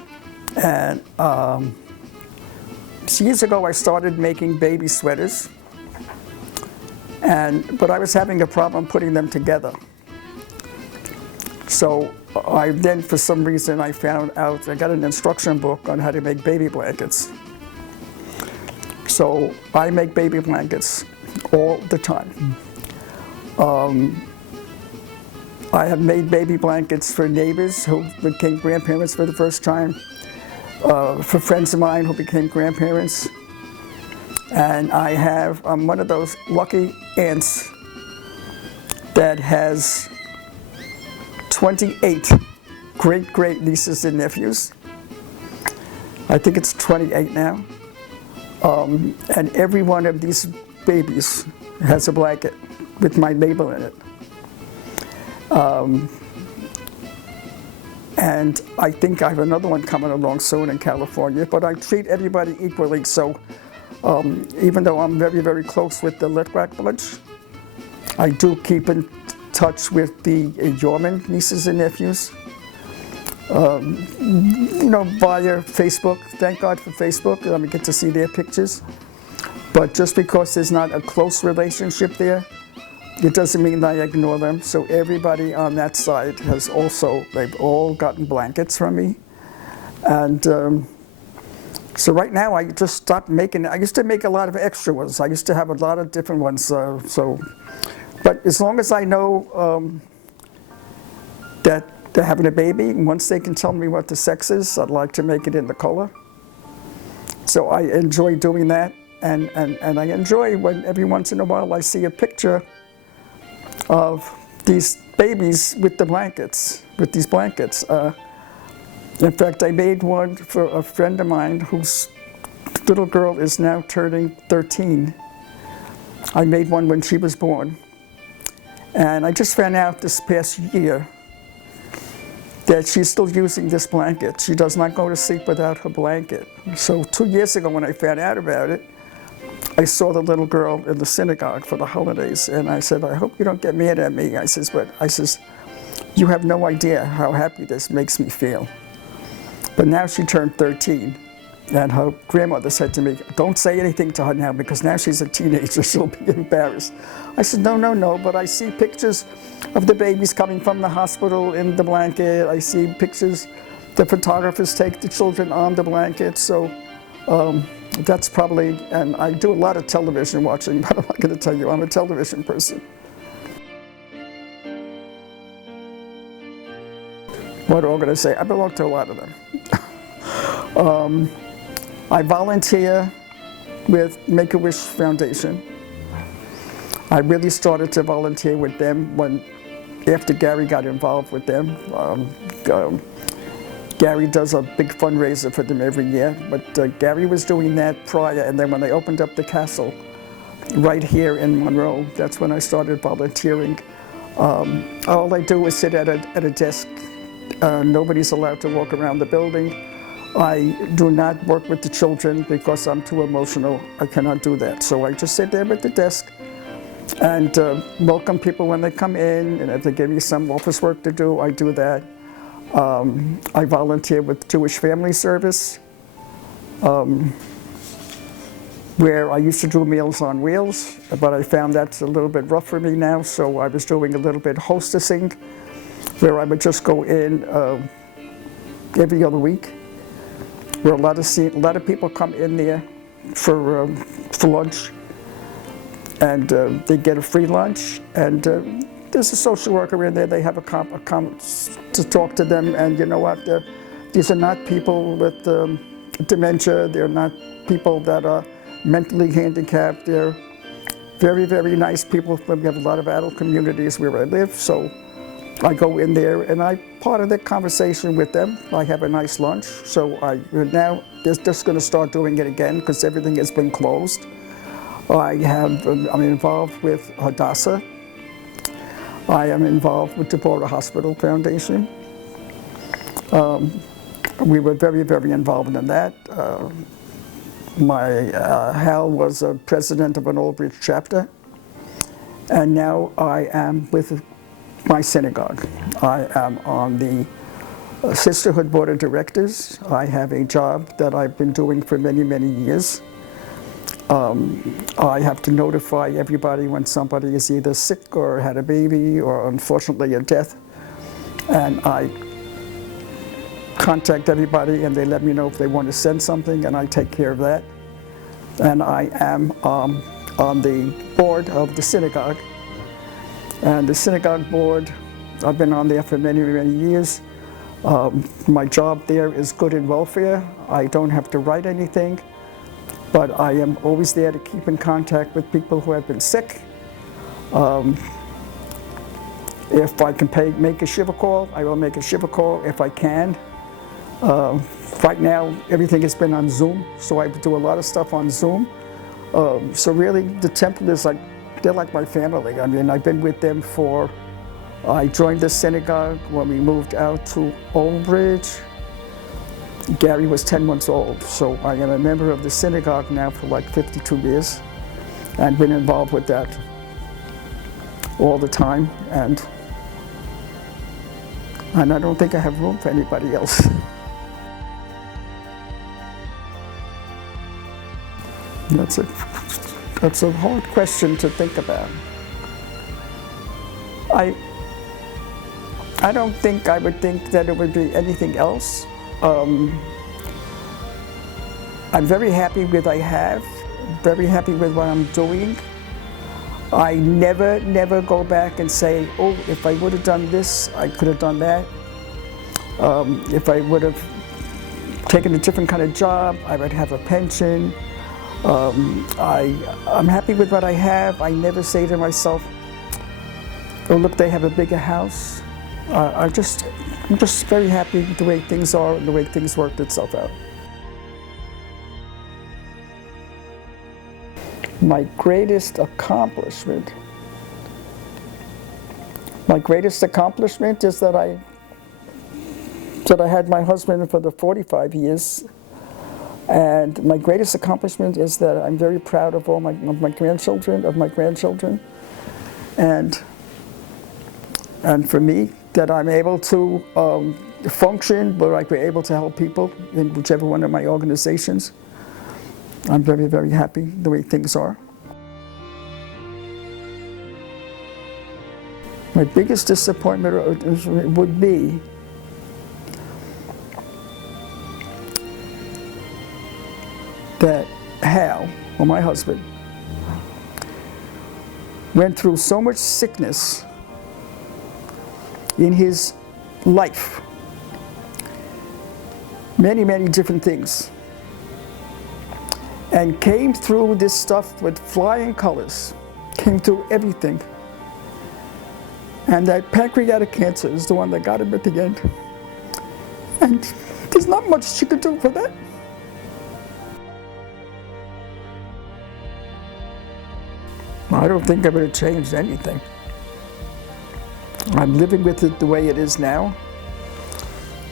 and years ago I started making baby sweaters, but I was having a problem putting them together. So I then, for some reason, I found out, I got an instruction book on how to make baby blankets. So I make baby blankets all the time. I have made baby blankets for neighbors who became grandparents for the first time, for friends of mine who became grandparents. And I'm one of those lucky aunts that has 28 great nieces and nephews. I think it's 28 now. And every one of these babies has a blanket with my label in it. And I think I have another one coming along soon in California, but I treat everybody equally. So even though I'm very close with the Litwak bunch, I do keep in touch with the Yourman nieces and nephews. Via Facebook. Thank God for Facebook. I get to see their pictures. But just because there's not a close relationship there, it doesn't mean I ignore them. So everybody on that side they've all gotten blankets from me. And so right now I just stopped making, I used to make a lot of extra ones. I used to have a lot of different ones. But as long as I know that they're having a baby, and once they can tell me what the sex is, I'd like to make it in the color. So I enjoy doing that, and I enjoy when every once in a while I see a picture of these babies with the blankets, with these blankets. In fact, I made one for a friend of mine whose little girl is now turning 13. I made one when she was born. And I just found out this past year that she's still using this blanket. She does not go to sleep without her blanket. So 2 years ago when I found out about it, I saw the little girl in the synagogue for the holidays, and I said, I hope you don't get mad at me. I says, you have no idea how happy this makes me feel. But now she turned 13, and her grandmother said to me, don't say anything to her now, because now she's a teenager, she'll be embarrassed. I said, no, but I see pictures of the babies coming from the hospital in the blanket. I see pictures, the photographers take the children on the blanket, so that's probably, and I do a lot of television watching, but I'm not going to tell you, I'm a television person. What am I going to say? I belong to a lot of them. I volunteer with Make-A-Wish Foundation. I really started to volunteer with them after Gary got involved with them. Gary does a big fundraiser for them every year, but Gary was doing that prior, and then when they opened up the castle right here in Monroe, that's when I started volunteering. All I do is sit at a desk. Nobody's allowed to walk around the building. I do not work with the children because I'm too emotional. I cannot do that. So I just sit there at the desk and welcome people when they come in, and if they give me some office work to do, I do that. I volunteer with Jewish Family Service, where I used to do Meals on Wheels, but I found that's a little bit rough for me now, so I was doing a little bit hostessing, where I would just go in every other week, where a lot of people come in there for lunch, and they get a free lunch, and there's a social worker in there. They have a to talk to them, and you know what? These are not people with dementia. They're not people that are mentally handicapped. They're very nice people. We have a lot of adult communities where I live, so I go in there and I part of the conversation with them. I have a nice lunch. So now they're just going to start doing it again because everything has been closed. I'm involved with Hadassah. I am involved with the Border Hospital Foundation. We were very, very involved in that. Hal was a president of an Old Bridge chapter, and now I am with my synagogue. I am on the Sisterhood Board of Directors. I have a job that I've been doing for many, many years. I have to notify everybody when somebody is either sick or had a baby or unfortunately a death, and I contact everybody and they let me know if they want to send something, and I take care of that. And I am on the board of the synagogue. And the synagogue board, I've been on there for many, many years. My job there is good and welfare. I don't have to write anything, but I am always there to keep in contact with people who have been sick. If I can make a shiva call, I will make a shiva call if I can. Right now, everything has been on Zoom, so I do a lot of stuff on Zoom. So really, the temple is they're like my family. I mean, I've been with them I joined the synagogue when we moved out to Old Bridge. Gary was 10 months old, so I am a member of the synagogue now for like 52 years. I've been involved with that all the time, and I don't think I have room for anybody else. That's a hard question to think about. I don't think I would think that it would be anything else. I'm very happy with what I have, very happy with what I'm doing. I never go back and say, oh, if I would have done this, I could have done that. If I would have taken a different kind of job, I would have a pension. I'm happy with what I have. I never say to myself, oh, look, they have a bigger house. I'm just very happy with the way things are and the way things worked itself out. My greatest accomplishment is that I had my husband for the 45 years. And my greatest accomplishment is that I'm very proud of my grandchildren, and for me, that I'm able to function, but like we're able to help people in whichever one of my organizations. I'm very, very happy the way things are. My biggest disappointment would be that Hal, or my husband, went through so much sickness in his life, many, many different things, and came through this stuff with flying colors, came through everything. And that pancreatic cancer is the one that got him at the end. And there's not much you could do for that. I don't think I would have changed anything. I'm living with it the way it is now.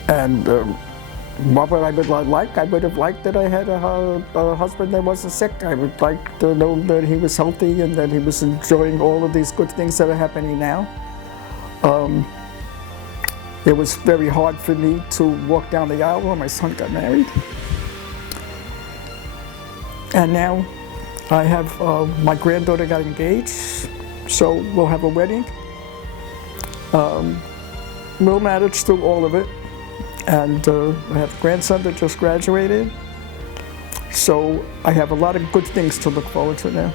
And what would I like? I would have liked that I had a husband that wasn't sick. I would like to know that he was healthy and that he was enjoying all of these good things that are happening now. It was very hard for me to walk down the aisle when my son got married. And now I have my granddaughter got engaged, so we'll have a wedding. We'll manage through all of it. And I have a grandson that just graduated. So I have a lot of good things to look forward to now.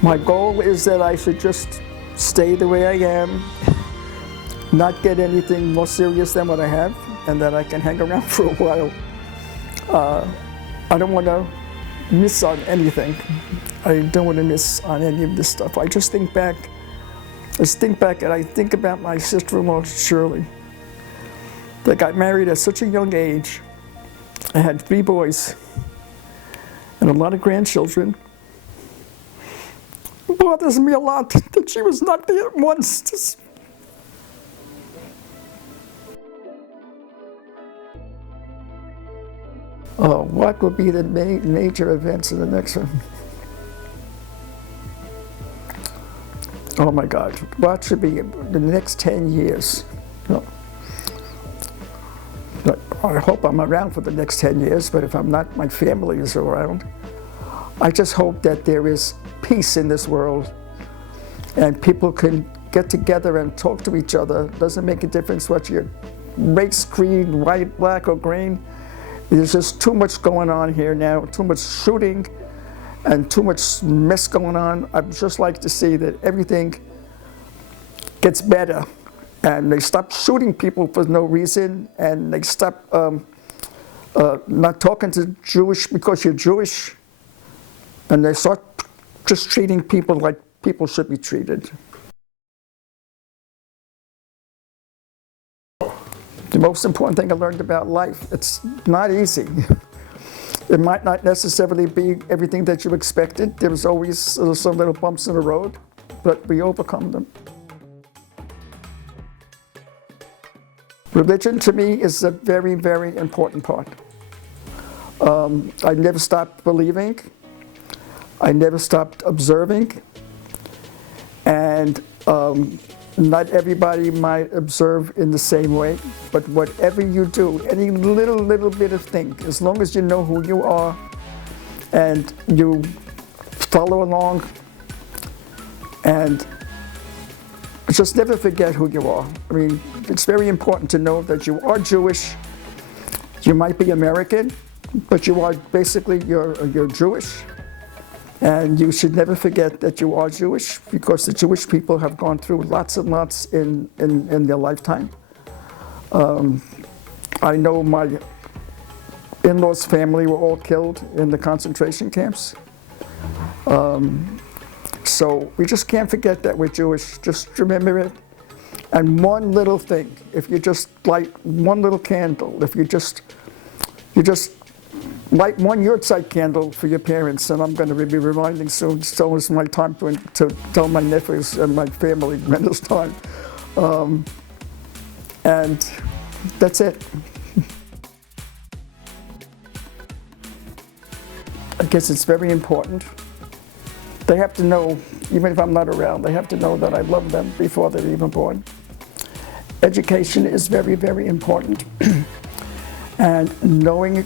My goal is that I should just stay the way I am, not get anything more serious than what I have, and that I can hang around for a while. I don't want to miss on anything. I don't want to miss on any of this stuff. I just think back, and I think about my sister-in-law, Shirley, that got married at such a young age. I had 3 boys and a lot of grandchildren. It bothers me a lot that she was not there once. What will be the major events in the next one? Oh my God, what should be the next 10 years? No. I hope I'm around for the next 10 years, but if I'm not, my family is around. I just hope that there is peace in this world and people can get together and talk to each other. It doesn't make a difference what your race, creed, white, black, or green. There's just too much going on here now, too much shooting and too much mess going on. I'd just like to see that everything gets better and they stop shooting people for no reason and they stop not talking to Jewish because you're Jewish, and they start just treating people like people should be treated. The most important thing I learned about life, it's not easy. It might not necessarily be everything that you expected. There's always some little bumps in the road, but we overcome them. Religion to me is a very, very important part. I never stopped believing. I never stopped observing. And not everybody might observe in the same way, but whatever you do, any little bit of thing, as long as you know who you are and you follow along and just never forget who you are. I mean, it's very important to know that you are Jewish. You might be American, but you are basically, you're Jewish. And you should never forget that you are Jewish, because the Jewish people have gone through lots and lots in their lifetime. I know my in-laws' family were all killed in the concentration camps. So we just can't forget that we're Jewish. Just remember it. And one little thing, if you just light one little candle, if you just light one yahrzeit candle for your parents, and I'm going to be reminding soon, so it's my time to tell my nephews and my family when it's time. And that's it. I guess it's very important. They have to know, even if I'm not around, they have to know that I love them before they're even born. Education is very, very important. And knowing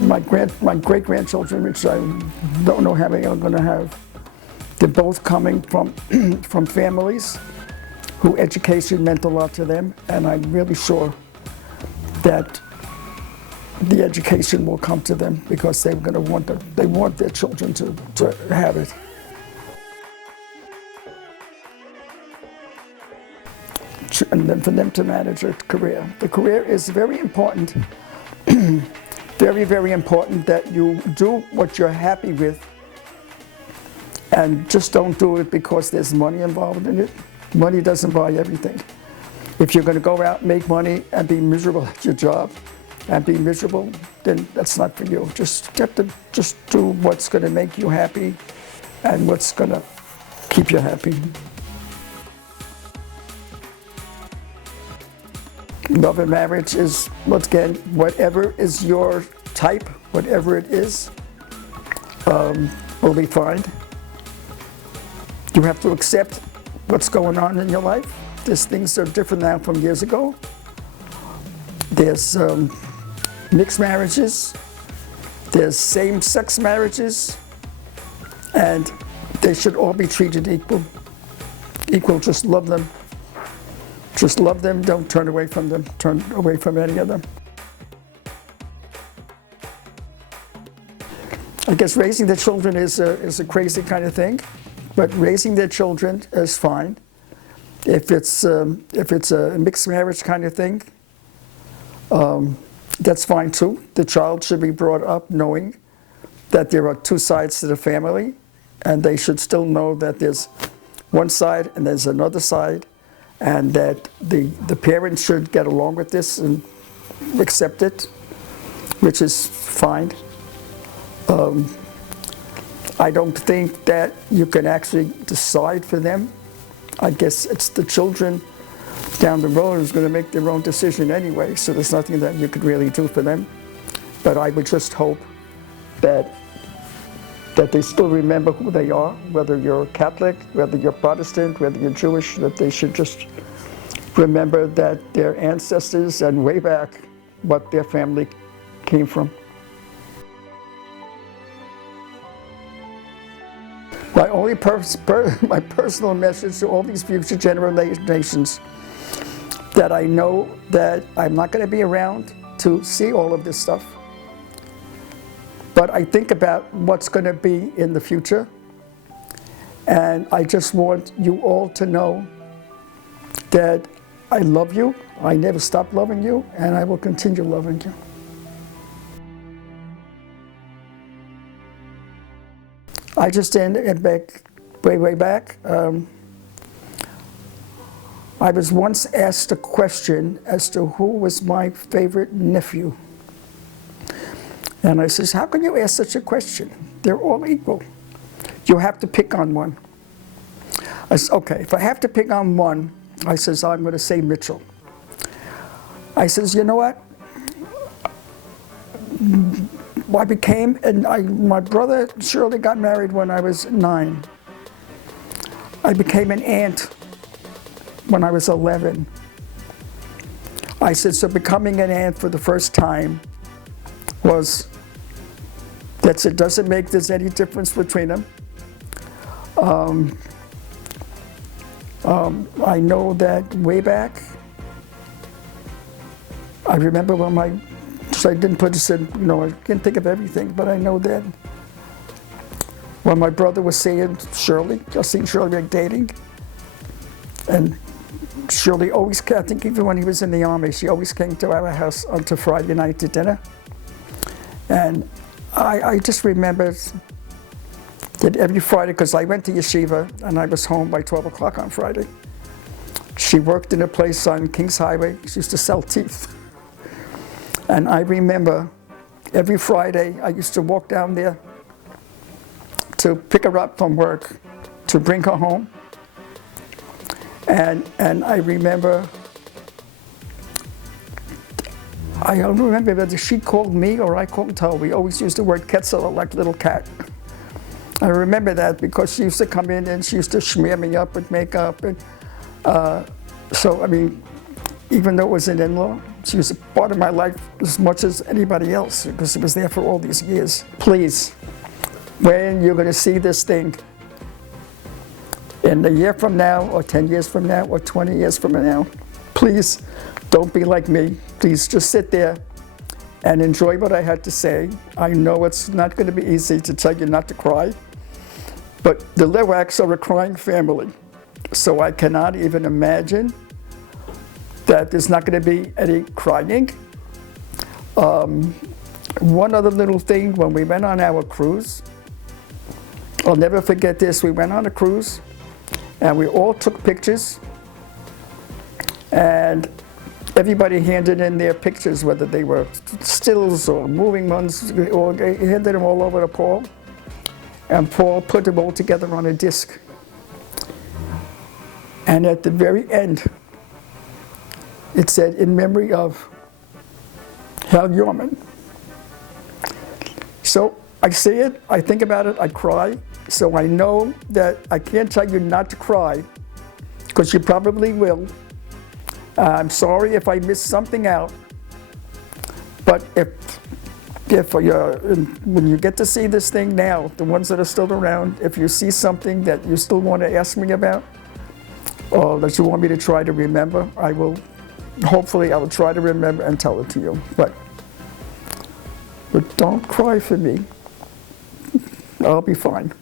my great-grandchildren, which I don't know how many I'm going to have, they're both coming from from families who education meant a lot to them, and I'm really sure that the education will come to them because they're going to they want their children to have it. And then for them to manage a career. The career is very important. Very, very important that you do what you're happy with, and just don't do it because there's money involved in it. Money doesn't buy everything. If you're going to go out and make money and be miserable at your job and be miserable, then that's not for you. Just get to just do what's going to make you happy and what's going to keep you happy. Love and marriage is, once again, whatever is your type, whatever it is, will be fine. You have to accept what's going on in your life. These things are different now from years ago. There's mixed marriages, there's same-sex marriages, and they should all be treated equal. Equal, just love them. Just love them, don't turn away from them, turn away from any of them. I guess raising the children is a crazy kind of thing, but raising their children is fine. If it's a mixed marriage kind of thing, that's fine too. The child should be brought up knowing that there are two sides to the family, and they should still know that there's one side and there's another side, and that the parents should get along with this and accept it, which is fine. I don't think that you can actually decide for them. I guess it's the children down the road who's going to make their own decision anyway, so there's nothing that you could really do for them. But I would just hope that they still remember who they are, whether you're Catholic, whether you're Protestant, whether you're Jewish, that they should just remember that their ancestors and way back what their family came from. My only my personal message to all these future generations, that I know that I'm not going to be around to see all of this stuff, but I think about what's going to be in the future, and I just want you all to know that I love you, I never stop loving you, and I will continue loving you. I just ended back, way back. I was once asked a question as to who was my favorite nephew. And I says, how can you ask such a question? They're all equal. You have to pick on one. I said, okay, if I have to pick on one, I says, I'm going to say Mitchell. I says, you know what? My brother Shirley got married when I was 9. I became an aunt when I was 11. I said, so becoming an aunt for the first time it doesn't make there's any difference between them. I know that way back, I remember when so I didn't put this in, I can't think of everything, but I know that when my brother was seeing Shirley, just seeing Shirley dating, and Shirley always came, I think even when he was in the Army, she always came to our house on Friday night to dinner. And I just remember that every Friday, because I went to yeshiva and I was home by 12 o'clock on Friday. She worked in a place on Kings Highway. She used to sell teeth. And I remember every Friday I used to walk down there to pick her up from work, to bring her home. And I remember, I don't remember whether she called me or I called her. We always used the word Ketzel, like little cat. I remember that because she used to come in and she used to smear me up with makeup. And so, I mean, even though it was an in-law, she was a part of my life as much as anybody else because it was there for all these years. Please, when you're going to see this thing, in a year from now, or 10 years from now, or 20 years from now, please don't be like me. Please just sit there and enjoy what I had to say. I know it's not going to be easy to tell you not to cry, but the Litwaks are a crying family, so I cannot even imagine that there's not going to be any crying. One other little thing, when we went on our cruise, I'll never forget this, we went on a cruise, and we all took pictures, and everybody handed in their pictures, whether they were stills or moving ones, or handed them all over to Paul, and Paul put them all together on a disc. And at the very end, it said, in memory of Hal Yourman. So I see it, I think about it, I cry. So I know that I can't tell you not to cry, because you probably will. I'm sorry if I missed something out, but when you get to see this thing now, the ones that are still around, if you see something that you still want to ask me about, or that you want me to try to remember, hopefully I will try to remember and tell it to you. But don't cry for me. I'll be fine.